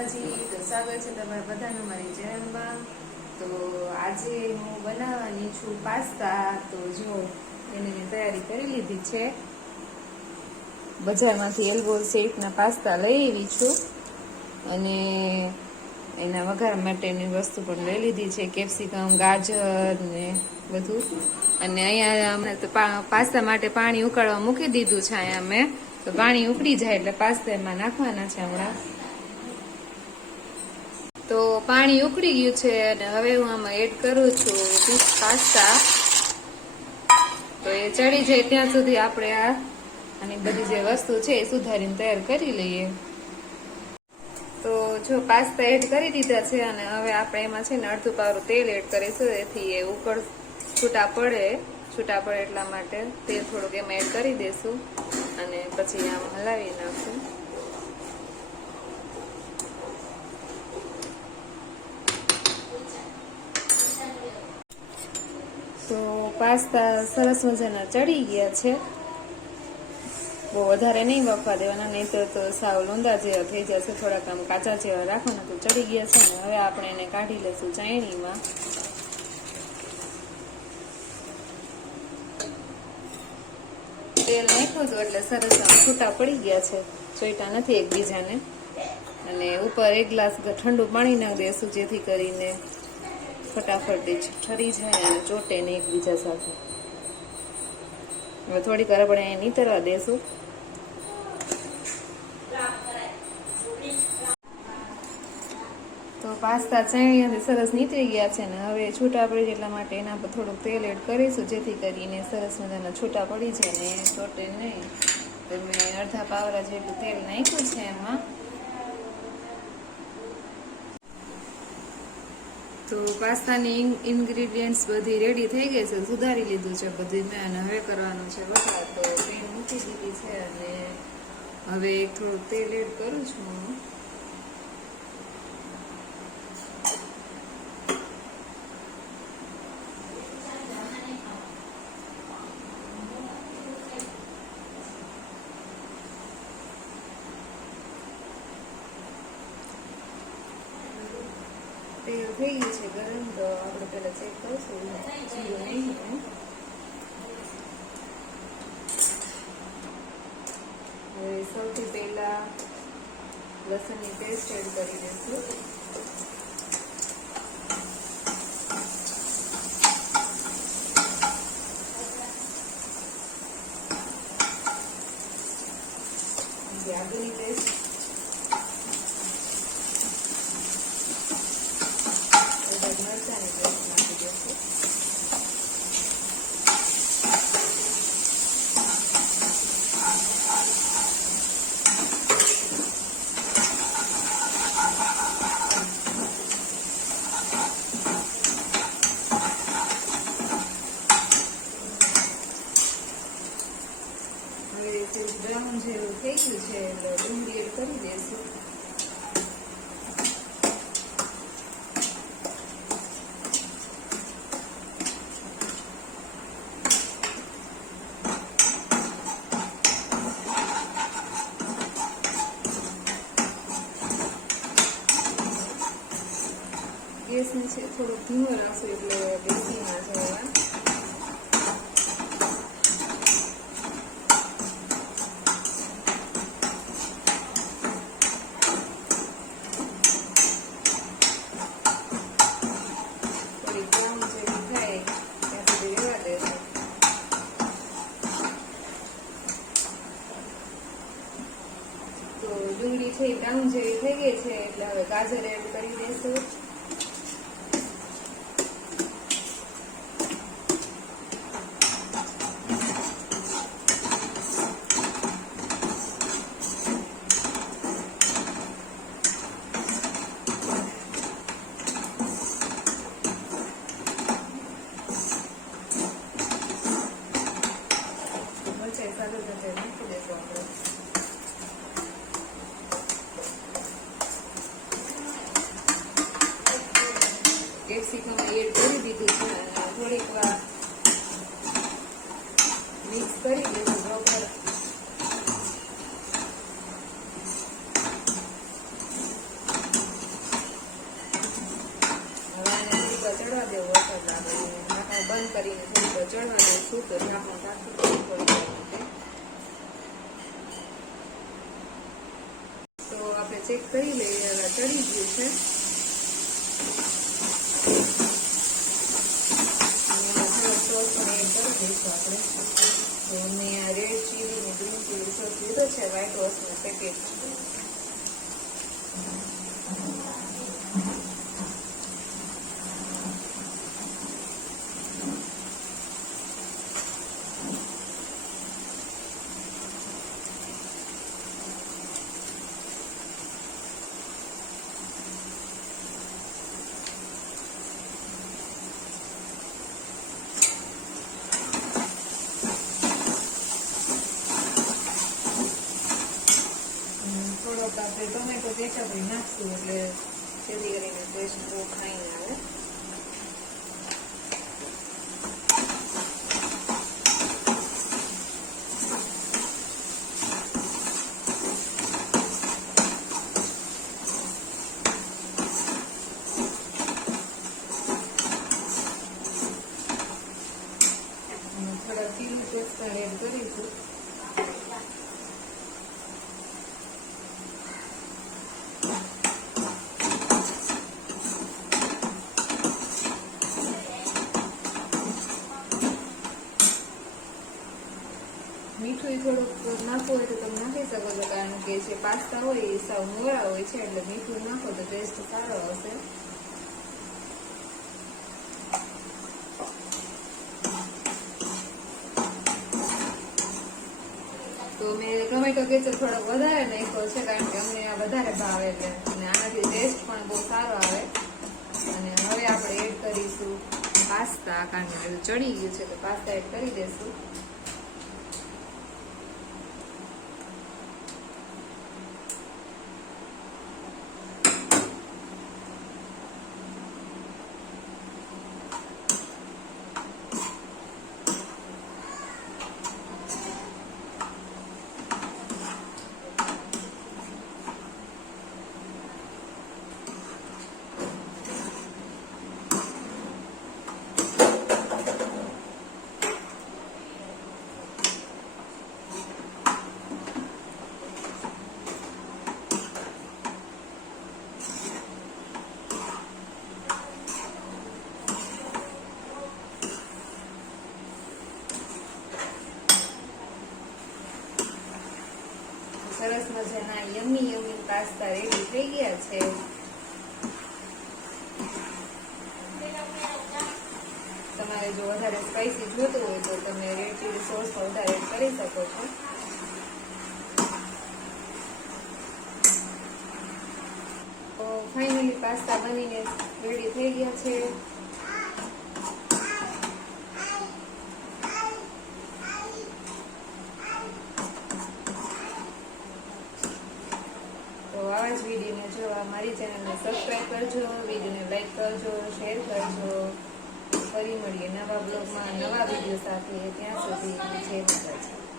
માતાજી, તો સ્વાગત છે તમારા બધાનું મારી ચેનલમાં. તો આજે હું બનાવવાની છું પાસ્તા. તો જો, એની મેં તૈયારી કરી લીધી છે. બજારમાંથી એલ્બો શેપના પાસ્તા લઈ આવી છું. અને એના વઘાર માટેની વસ્તુ પણ લઈ લીધી છે, કેપ્સિકમ, ગાજર ને બધું. અને અહીંયા અમે તો પાસ્તા માટે પાણી ઉકાળવા મૂકી દીધું છે અહીંયા મેં. તો પાણી ઉકળી જાય એટલે પાસ્તા એમાં નાખવાના છે હમણાં. તો પાણી ઉકળી ગયું છે અને હવે હું આમાં એડ કરું છું પીસ પાસ્તા. તો એ ચડી જાય ત્યાં સુધી આપણે આ આની બધી જે વસ્તુ છે એ સુધારીને તૈયાર કરી લઈએ. તો જો પાસ્તા એડ કરી દીધા છે અને હવે આપણે એમાં છે ને અડધું પાવરું તેલ એડ કરીશું, એથી એ ઉકળ છૂટા પડે. છૂટા પડે એટલા માટે તેલ થોડુંક એમાં એડ કરી દેશું અને પછી આમ હલાવી નાખશું. તો પાસ્તા સરસ મજાના ચડી ગયા છે. બહુ વધારે નહીં બફવા દેવાના, નહીં તો સાવ લોંદા જેવા થઈ જશે થોડાક આમ કાચા જેવા રાખવાના તો ચડી ગયા છે ને, હવે આપણે એને કાઢી લઈશું ચાયણીમાં. તેલ નાખ્યું હતું એટલે સરસ આમ છૂટા પડી ગયા છે ચોઈટા નથી એકબીજાને. અને ઉપર એક ગ્લાસ ઠંડુ પાણી નાખી દેશું જેથી કરીને ફટાફટ જ ઠરી જાય અને ચોટે નહીં એકબીજા સાથે. હવે થોડીક વાર આપણે અહીંયા નીતરવા દેશું. તો પાસ્તા ચાણીયાથી સરસ નીતરી ગયા છે ને હવે છૂટા પડી એટલા માટે એના પર થોડુંક તેલ એડ કરીશું, જેથી કરીને સરસ મજાના છૂટા પડી જાય ને ચોટે નહીં તો મેં અડધા પાવરા જેટલું તેલ નાખ્યું છે એમાં. તો પાસ્તાની ઇન્ગ્રીડિયન્ટ્સ બધી રેડી થઈ ગઈ છે. સુધારી લીધું છે બધી મેં અને હવે કરવાનું છે વઘાર. તો પેન મૂકી દીધી છે અને હવે થોડુંક તેલ એડ કરું છું હું. તેલ થઈ ગયું છે ગરમ તો આપણે પહેલાં ચેક કરશું. હવે સૌથી પહેલા લસણની પેસ્ટ એડ કરી દઈશું પછી આદુની પેસ્ટ બધા મરચાંની પેસ્ટ નાખી દઈશું હવે તે બ્રાઉન જેવું થઈ ગયું છે એટલે ડુંગળી એડ કરી દઈશું ગેસને છે થોડો ધીમો રાખશું એટલે બેસી ના તો ડુંગળી છે બ્રાઉન જેવી થઈ ગઈ છે એટલે હવે ગાજર એડ મિક્સ કરી દેવું બરોબર ચડવા દેવો વરસાદ લાગે ઢાંકણ બંધ કરીને થોડીક ચડવા દેવું છૂટો ઢાંકણ રાખવું તો આપણે ચેક કરી લઈએ, હવે ચડી ગયું છે. સોસ પણ એડ કરી દઈશું આપણે. તો મેં રેડ ચીલી ને ગ્રીન ચીલી સોસ લીધો છે વ્હાઈટ રોસનો પેકેટ હમ, થોડોક આપણે ટોમેટો કેચઅપ નાખશું એટલે જેથી કરીને ટેસ્ટ બહુ ખાઈને આવે અને થોડા ચીલી ફ્લેક્સ પણ એડ કરીશું મીઠું ય થોડુંક નાખવું હોય તો તમે નાખી શકો છો કારણ કે જે પાસ્તા હોય એ સાવ મોળા હોય છે એટલે મીઠું નાખો તો ટેસ્ટ સારો આવશે. તો મેં ટોમેટો કેચઅપ થોડોક વધારે નાખ્યો છે કારણ કે અમને આ વધારે ભાવે એટલે અને આનાથી ટેસ્ટ પણ બહુ સારો આવે. અને હવે આપણે એડ કરીશું પાસ્તા કારણ કે ચડી ગયું છે તો પાસ્તા એડ કરી દઈશું સરસ મજાના યમી યમી પાસ્તા રેડી થઈ ગયા છે. તમારે જો વધારે સ્પાઈસી જોતું હોય તો તમે રેડ ચીલી સોસ વધારે કરી શકો છો. તો ફાઇનલી પાસ્તા બનીને રેડી થઈ ગયા છે તો આવા જ મારી ચેનલને સબસ્ક્રાઈબ કરજો, વિડીયોને લાઈક કરજો શેર કરજો. ફરી મળીએ નવા બ્લોગમાં નવા વીડિયો સાથે. ત્યાં સુધી જય માતાજી.